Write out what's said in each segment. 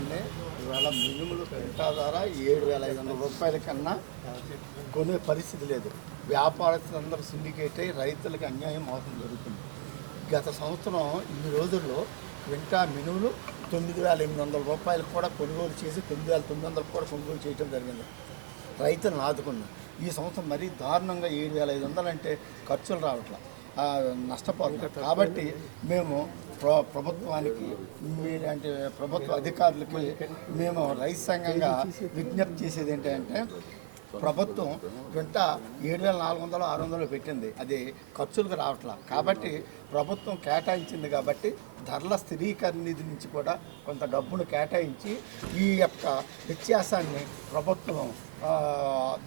ఏమంటే ఇవాళ మినుములు క్వింటా ధర 7,500 రూపాయల కన్నా కొనే పరిస్థితి లేదు. వ్యాపారస్తులందరూ సిండికేట్ అయ్యి రైతులకు అన్యాయం మోసం జరుగుతుంది. గత సంవత్సరం ఈ రోజుల్లో క్వింటా మినుములు 9,800 రూపాయలకు కూడా కొనుగోలు చేసి 9,900 కూడా కొనుగోలు చేయడం జరిగింది. రైతులను ఆదుకున్నాం. ఈ సంవత్సరం మరీ దారుణంగా 7,500 అంటే ఖర్చులు రావట్లా, నష్టపోతున్నాం. కాబట్టి మేము ప్రభుత్వానికి మీలాంటి ప్రభుత్వ అధికారులకి మేము రైతు సంఘంగా విజ్ఞప్తి చేసేది ఏంటంటే, ప్రభుత్వం క్వింటా 7,400 600 పెట్టింది, అది ఖర్చులకు రావట్లా. కాబట్టి ప్రభుత్వం కేటాయించింది కాబట్టి ధరల స్థిరీకరణ నిధి నుంచి కూడా కొంత డబ్బును కేటాయించి ఈ యొక్క వ్యత్యాసాన్ని ప్రభుత్వం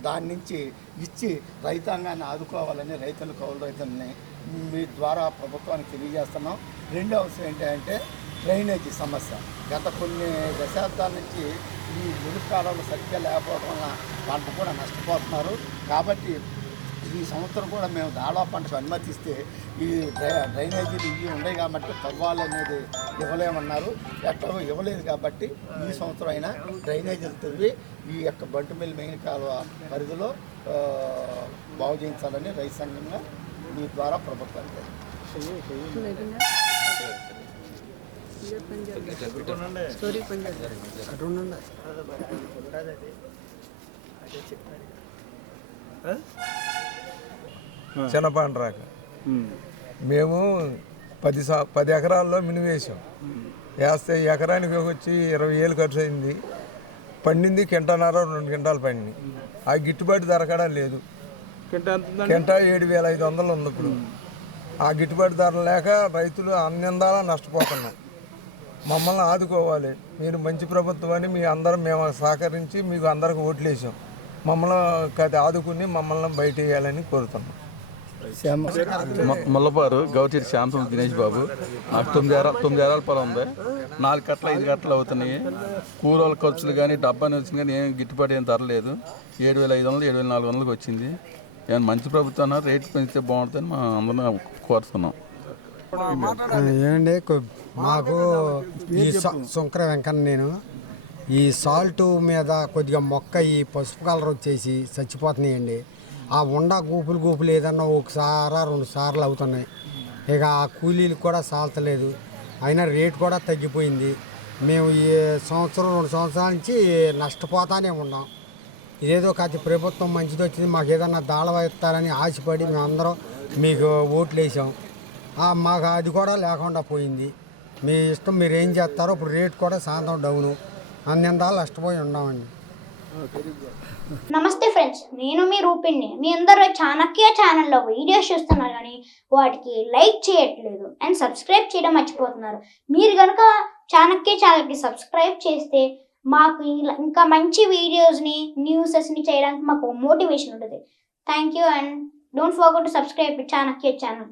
దాని నుంచి ఇచ్చి రైతాంగాన్ని ఆదుకోవాలని కౌలు రైతుల్ని మీ ద్వారా ప్రభుత్వానికి తెలియజేస్తున్నాం. రెండో అంశం ఏంటంటే డ్రైనేజీ సమస్య. గత కొన్ని దశాబ్దాల నుంచి ఈ మురుగు కాలువలు సరిగ్గా లేకపోవడం వల్ల పంట కూడా నష్టపోతున్నారు. కాబట్టి ఈ సంవత్సరం కూడా మేము దాళా పంటకు అనుమతిస్తే ఈ డ్రైనేజీలు ఇవి ఉన్నాయి కాబట్టి తవ్వాలనేది ఇవ్వలేమన్నారు. ఎక్కడో ఇవ్వలేదు కాబట్టి ఈ సంవత్సరం అయినా డ్రైనేజీలు తవ్వి ఈ యొక్క బంటుమిల్లి మెయిన్ కాలువ పరిధిలో బాగు చేయించాలని రైతు సంఘంగా మీ ద్వారా ప్రభుత్వానికి చిన్నపాండ్రాక మేము 10 ఎకరాల్లో మినుము వేసాం. వేస్తే ఎకరానికి వచ్చి 20,000 ఖర్చు అయింది. పండింది కింటాన్నర 2 క్వింటాలు పండింది. ఆ గిట్టుబాటు ధర కూడా లేదు. కింటా 7,500 ఉంది ఇప్పుడు. ఆ గిట్టుబాటు ధర లేక రైతులు అన్నిందాలా నష్టపోతున్నాం. మమ్మల్ని ఆదుకోవాలి. మీరు మంచి ప్రభుత్వం అని మీ అందరం మేము సహకరించి మీకు అందరికి ఓట్లు వేసాం. మమ్మల్ని ఆదుకుని మమ్మల్ని బయట వేయాలని కోరుతున్నాం. ముల్లపారు గౌచేటి శ్యాంతం దినేష్ బాబు. నాకు 9 ఎకరాల పొలం ఉంది. 4 కట్టలు 5 కట్టలు అవుతున్నాయి. కూరల ఖర్చులు కానీ డబ్బాని వచ్చింది కానీ ఏం గిట్టుబాటు ఏం ధరలేదు. 7,500 7,400 వచ్చింది. ఏమైనా మంచి ప్రభుత్వం రేటు పెంచితే బాగుంటుందని మా అందరం కోరుతున్నాం. ఏమండి, మాకు ఈ శంకర వెంకన్న నేను ఈ సాల్ట్ మీద కొద్దిగా మొక్క ఈ పసుపు కలర్ వచ్చేసి చచ్చిపోతున్నాయండి. ఆ ఉండ గూపులు ఏదన్నా 1 సారా 2 సార్లు అవుతున్నాయి. ఇక ఆ కూలీలకు కూడా సాల్తలేదు. అయినా రేటు కూడా తగ్గిపోయింది. మేము ఈ సంవత్సరం 2 సంవత్సరాల నుంచి నష్టపోతానే ఉన్నాం. ఇదేదో కాదు ప్రభుత్వం మంచిది వచ్చింది, మాకు ఏదన్నా దాళవ ఇస్తారని ఆశపడి మేమందరం మీకు ఓట్లు వేసాం. మాకు అది కూడా లేకుండా పోయింది. మీ ఇష్టం, మీరు ఏం చేస్తారో. ఇప్పుడు రేటు కూడా సాయంత్రం డౌను, అన్నిందాలు నష్టపోయి ఉన్నామండి. నమస్తే ఫ్రెండ్స్, నేను మీ రూపిణి. మీ అందరూ చాణక్య ఛానల్లో వీడియోస్ చూస్తున్నారు కానీ వాటికి లైక్ చేయట్లేదు అండ్ సబ్స్క్రైబ్ చేయడం మర్చిపోతున్నారు. మీరు కనుక చాణక్య ఛానల్కి సబ్స్క్రైబ్ చేస్తే మాకు ఇంకా మంచి వీడియోస్ని న్యూసెస్ని చేయడానికి మాకు మోటివేషన్ ఉంటుంది. Thank you and don't forget to subscribe Chanakya channel.